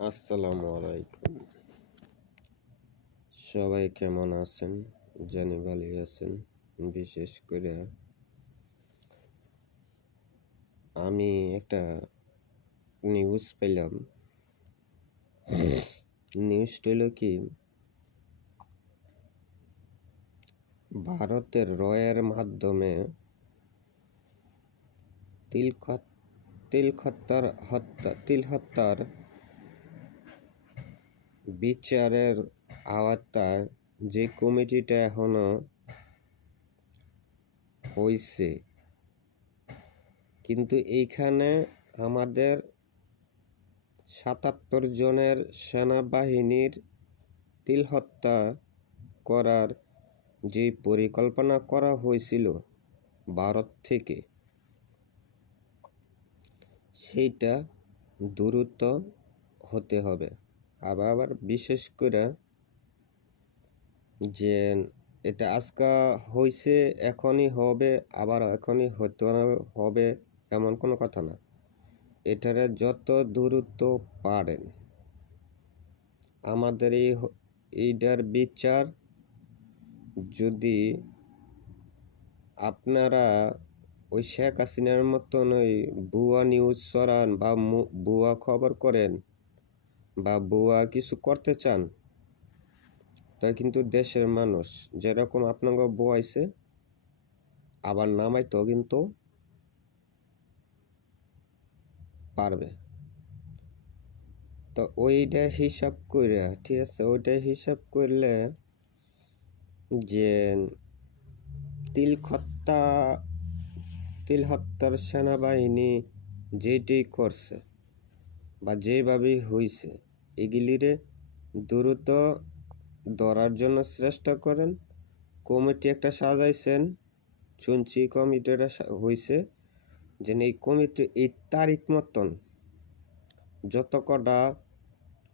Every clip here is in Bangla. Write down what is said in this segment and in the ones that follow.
আসসালামু আলাইকুম। সবাই কেমন আছেন? জানি ভালোই আছেন। বিশেষ করে আমি একটা নিউজ পেলাম। নিউজটা হলো কি, ভারতের রয়ের মাধ্যমে তিল হত্যার বিচারের আওতায় যে কমিটিটা এখনো হয়েছে, কিন্তু এইখানে আমাদের ৭৭ জনের সেনাবাহিনীর তিল হত্যা করার যে পরিকল্পনা করা হয়েছিল ভারত থেকে, সেইটা দ্রুত হতে হবে। আবার বিশেষ করে যে এটা আজকে হয়েছে এখনই হবে, আবার এখনই হতে হবে এমন কোনো কথা না। এটারে যত দ্রুত পারেন আমাদের এইটার বিচার, যদি আপনারা ওই শেখ হাসিনার মতন ওই ভুয়া নিউজ ছড়ান বা ভুয়া খবর করেন বা ভুয়া কিছু করতে চান, তাই কিন্তু দেশের মানুষ যেরকম আপনাকে বোয়াইছে আবার নামাইতেও কিন্তু পারবে। তো ওইটা হিসাব করে, ঠিক আছে, ওইটা হিসাব করলে যে তিল হত্যার সেনাবাহিনী যেটি করছে বা যেভাবেই হয়েছে, এগুলিরে দ্রুত ধরার জন্য চেষ্টা করেন। কমিটি একটা সাজাইছেন, শুনছি কমিটিটা হয়েছে যে এই কমিটি এই তারিখ মতন যত কটা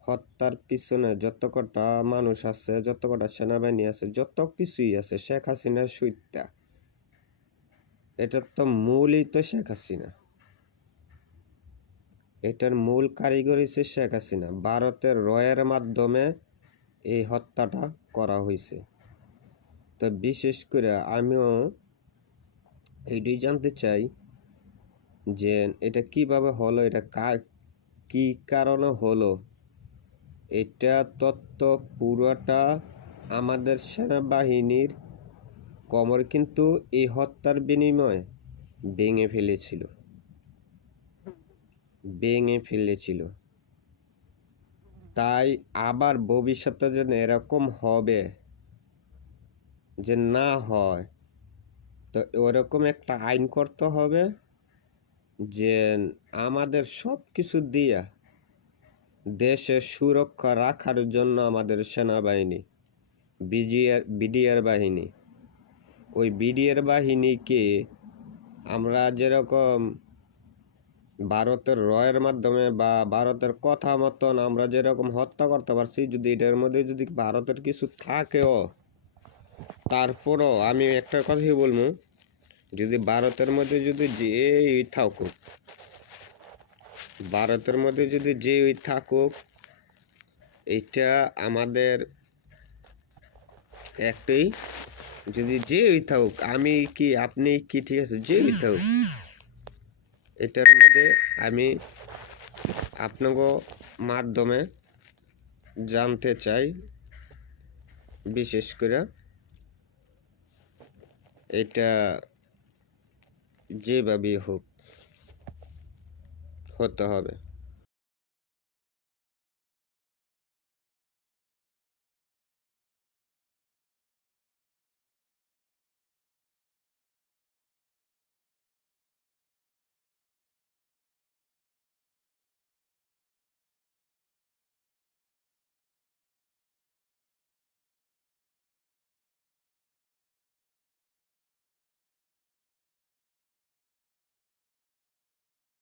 হত্যার পিছনে যত কটা মানুষ আছে, যত কটা সেনাবাহিনী আছে, যত কিছুই আছে, শেখ হাসিনার সুইত্যা, এটার তো মূলই তো শেখ হাসিনা। এটার মূল কারিগর হচ্ছে শেখ হাসিনা। ভারতের রয়ের মাধ্যমে এই হত্যাটা করা হয়েছে। তো বিশেষ করে আমিও এইটাই জানতে চাই যে এটা কিভাবে হলো, এটা কি কারণে হলো। এটা তত্ত্ব পুরোটা আমাদের সেনাবাহিনীর কোমর কিন্তু এই হত্যার বিনিময়ে ভেঙে ফেলেছিল। তাই আবার ভবিষ্যতে যেন এরকম হবে যে না হয়, তো ওরকম একটা আইন করতে হবে যে আমাদের সব কিছু দিয়া দেশের সুরক্ষা রাখার জন্য আমাদের সেনাবাহিনী, বিডিআর বাহিনী, ওই বিডিআর বাহিনীকে আমরা যেরকম ভারতের রয়ের মাধ্যমে বা ভারতের কথা মতন আমরা যেরকম হত্যা করতে পারছি, যদি এটার মধ্যে যদি ভারতের কিছু থাকেও, তারপরও আমি একটা কথাই বলবো, যদি ভারতের মধ্যে যদি যেই থাকুক, ভারতের মধ্যে যদি যেই থাকুক, এটা আমাদের একটাই, যদি যেই থাকুক, আমি কি আপনি কি, ঠিক আছে, যেই থাকুক, এটার মধ্যে আমি আপনাকে মাধ্যমে জানতে চাই, বিশেষ করে এটা যেভাবেই হোক হতে হবে।